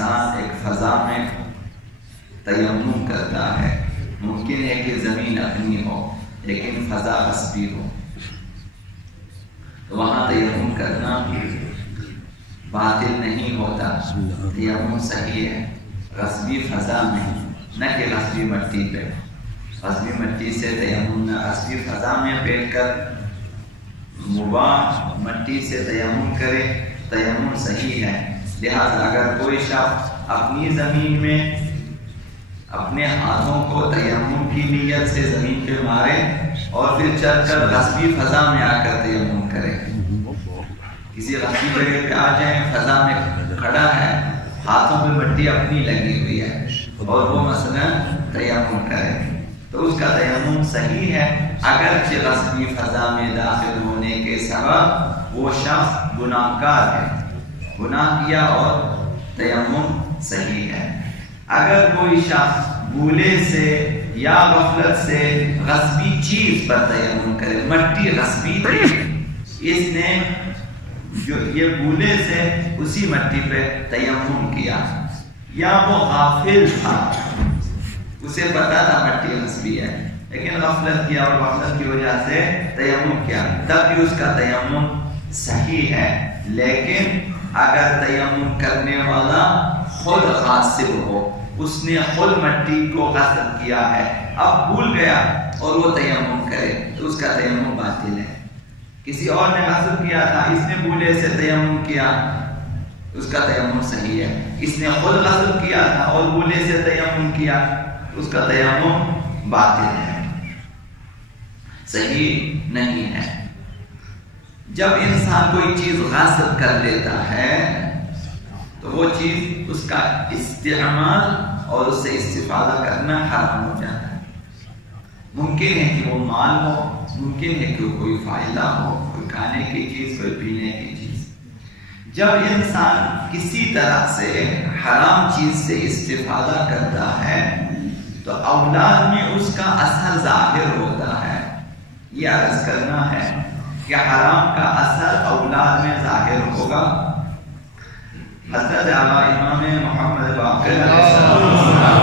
انسان ایک فضا میں تیمم کرتا ہے، ممکن ہے کہ زمین اپنی ہو لیکن فضا غصبی ہو، تو وہاں تیمم کرنا باطل نہیں ہوتا، تیمم صحیح ہے غصبی فضا میں، نہ کہ غصبی مٹی پہ۔ غصبی مٹی سے تیمم نہ، غصبی فضا میں بیٹھ کر مباح مٹی سے تیمم کرے، تیمم صحیح ہے۔ لہذا اگر کوئی شخص اپنی زمین میں اپنے ہاتھوں کو تیمم کی نیت سے زمین پہ مارے اور پھر چل کر غصبی فضا میں آ کر تیمم کرے، کسی غصبی جگہ پہ آ جائیں، فضا میں کھڑا ہے، ہاتھوں پہ مٹی اپنی لگی ہوئی ہے اور وہ مثلا تیمم کرے، تو اس کا تیمم صحیح ہے، اگرچہ غصبی فضا میں داخل ہونے کے سبب وہ شخص گناہ گار ہے، گناہ کیا اور تیمم صحیح ہے۔ اگر کوئی شخص بھولے سے یا غفلت سے غصبی چیز پر تیمم کرے، مٹی غصبی تھی، اس نے جو یہ بھولے سے اسی مٹی پہ تیمم کیا، یا وہ غافل تھا، اسے پتا تھا مٹی غصبی ہے لیکن غفلت کیا اور غفلت کی وجہ سے تیمم کیا، تب بھی اس کا تیمم صحیح ہے۔ لیکن اگر تیمم کرنے والا خود غاصب ہو، اس نے خود مٹی کو غصب کیا ہے، اب بھول گیا اور وہ تیمم کرے تو اس کا تیمم باطل ہے۔ کسی اور نے غصب کیا تھا، اس نے بھولے سے تیمم کیا، اس کا تیمم صحیح ہے۔ اس نے خود غصب کیا تھا اور بھولے سے تیمم کیا، اس کا تیمم باطل ہے، صحیح نہیں ہے۔ جب انسان کوئی چیز غصب کر لیتا ہے تو وہ چیز اس کا استعمال اور اس سے استفادہ کرنا حرام ہو جاتا ہے۔ ممکن ہے کہ وہ مال ہو، ممکن ہے کہ کوئی فائدہ ہو، کوئی کھانے کی چیز، کوئی پینے کی چیز۔ جب انسان کسی طرح سے حرام چیز سے استفادہ کرتا ہے تو اولاد میں اس کا اثر ظاہر ہوتا ہے۔ یہ عرض کرنا ہے کہ حرام کا اثر اولاد میں ظاہر ہوگا۔ حضرت اعلیٰ امام محمد باقر علیہ السلام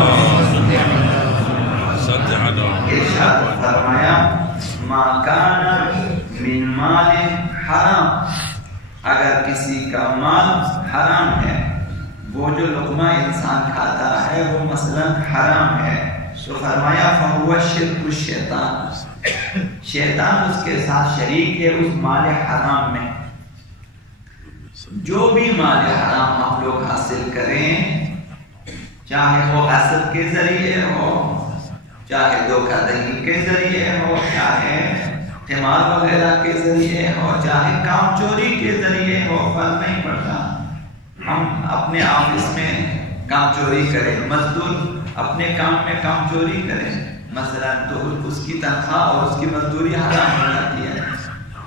ارشاد فرمایا، ما کان من مال حرام، اگر کسی کا مال حرام ہے، وہ جو لقمہ انسان کھاتا ہے وہ مثلا حرام ہے، تو فرمایا فہو شرک الشیطان، شیطان اس کے ساتھ شریک ہے اس مال حرام میں۔ جو بھی مال حرام ہم لوگ حاصل کریں، چاہے وہ غصب کے ذریعے ہو، چاہے دھوکہ دہی کے ذریعے ہو، چاہے قمار وغیرہ کے ذریعے ہو، چاہے کام چوری کے ذریعے ہو، فرق نہیں پڑتا۔ ہم اپنے آفس میں کام چوری کریں، مزدور اپنے کام میں کام چوری کریں مثلا، تو اس کی تنخواہ اور اس کی مزدوری حرام ہو جاتی ہے،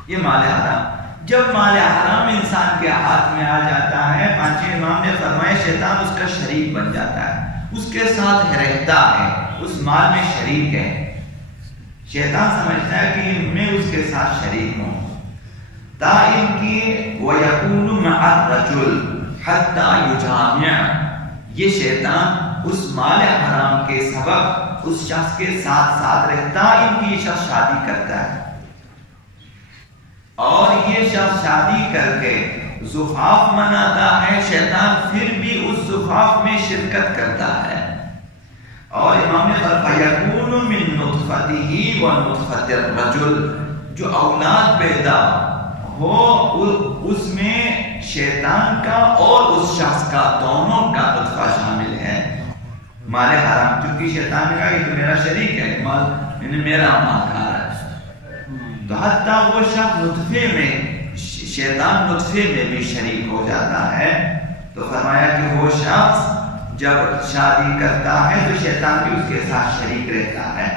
یہ مال حرام۔ جب مال حرام انسان کے ہاتھ میں آ جاتا ہے، پانچویں امام نے فرمایا شیطان اس کا شریک بن جاتا ہے، اس کے ساتھ رہتا ہے، اس مال میں شریک ہے۔ شیطان سمجھتا ہے کہ میں اس کے ساتھ شریک ہوں، تائم کی وَيَكُونُ مَعَ الرَّجُلِ حَتَّى يُجَامِعَ، یہ شیطان اس مال حرام کے سبب اس شخص کے ساتھ ساتھ رہتا، ان کی شخص شادی کرتا ہے، اور یہ شخص شادی کر کے زفاف مناتا ہے، شیطان پھر بھی اس زفاف میں شرکت کرتا ہے۔ اور امام نے فرمایا یکون من نطفته و نطفة الرجل، جو اولاد پیدا ہو اس میں شیطان کا اور اس شخص کا دونوں کا نطفہ شامل ہے۔ مال حرام، چونکہ شیطان کا یہ تو میرا شریک ہے، مال میرا مال کھا رہا ہے، تو حتیٰ وہ شخص نطفے میں، شیطان نطفے میں بھی شریک ہو جاتا ہے۔ تو فرمایا کہ وہ شخص جب شادی کرتا ہے تو شیطان بھی اس کے ساتھ شریک رہتا ہے۔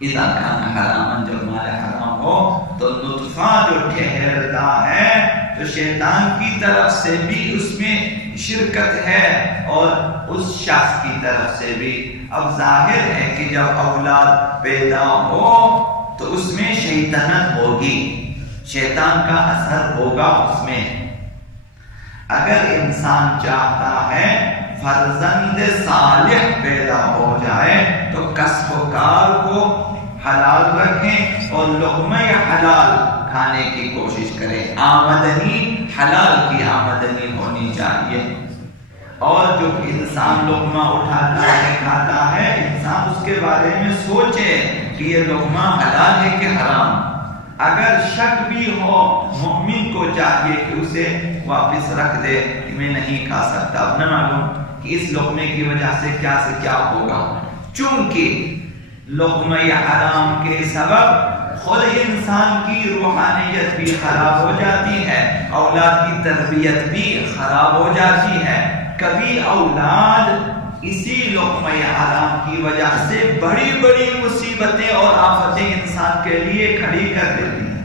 اذا کان حراما، جب مال حرام ہو تو نطفہ جو ٹھہرتا ہے تو شیطان کی طرف سے بھی اس میں شرکت ہے اور اس شخص کی طرف سے بھی۔ اب ظاہر ہے کہ جب اولاد پیدا ہو تو اس میں شیطنت ہوگی، شیطان کا اثر ہوگا اس میں۔ اگر انسان چاہتا ہے فرزند صالح پیدا ہو جائے تو کسب و کار کو حلال رکھیں اور لقمہ حلال کھانے کی کوشش کریں. آمدنی حلال کی آمدنی ہونی چاہیے. اور جو انسان لقمہ اٹھاتا ہے کھاتا ہے، انسان اس کے بارے میں سوچے کہ یہ لقمہ حلال ہے کہ حرام. اگر شک بھی ہو، مومن کو چاہیے کہ اسے واپس رکھ دے کہ میں نہیں کھا سکتا، اب نہ معلوم کہ اس لقمے کی وجہ سے کیا ہوگا. چونکہ لقمہ حرام کے سبب خود انسان کی روحانیت بھی خراب ہو جاتی ہے، اولاد کی تربیت بھی خراب ہو جاتی ہے. کبھی اولاد اسی لقمہ حرام کی وجہ سے بڑی بڑی مصیبتیں اور آفتیں انسان کے لیے کھڑی کر دیتی ہیں.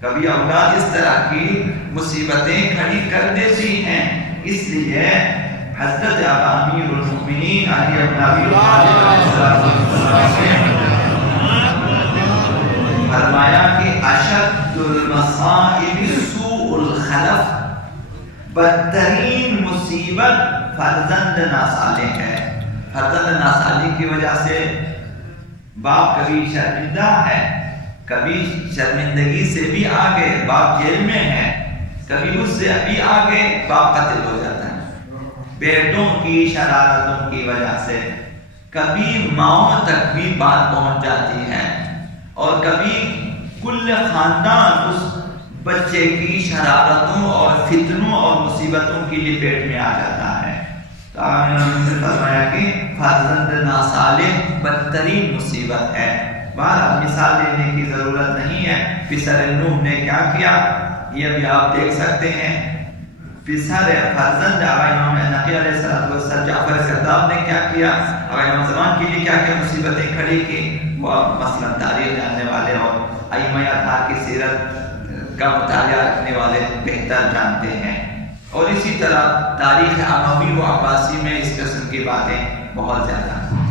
کبھی اولاد اس طرح کی مصیبتیں کھڑی کر دیتی ہیں. اس لیے حضرت امیر المؤمنین علی بن ابی طالب فرمایا کہ اشد المصائب سوء الخلف، بدترین مصیبت فرزند ناصالح ہے. فرزند ناصالح کی وجہ سے باپ کبھی شرمندہ ہے، کبھی شرمندگی سے بھی آگے باپ جیل میں ہے، کبھی اس سے ابھی آگے باپ قتل ہو جاتا ہے. بیٹوں کی شرارتوں کی وجہ سے کبھی ماؤں تک بھی بات پہنچ جاتی ہے، اور کبھی کل خاندان اس بچے کی شرارتوں اور فتنوں اور مصیبتوں کی لپیٹ میں آ جاتا ہے. تو آپ نے فرمایا کہ فرزند ناصالح بدترین مصیبت ہے. بہرحال مثال دینے کی ضرورت نہیں ہے. پسر نوح نے کیا کیا یہ بھی آپ دیکھ سکتے ہیں. پسر فرزند امام نقی علیہ السلام جعفر کذاب نے کیا کیا، امام زمان کے لیے کیا کیا مصیبتیں کھڑی کی، وہ مثلا تاریخ جاننے والے اور ائمہ اطہار کی سیرت کا مطالعہ رکھنے والے بہتر جانتے ہیں. اور اسی طرح تاریخ اموی و عباسی میں اس قسم کی باتیں بہت زیادہ ہیں.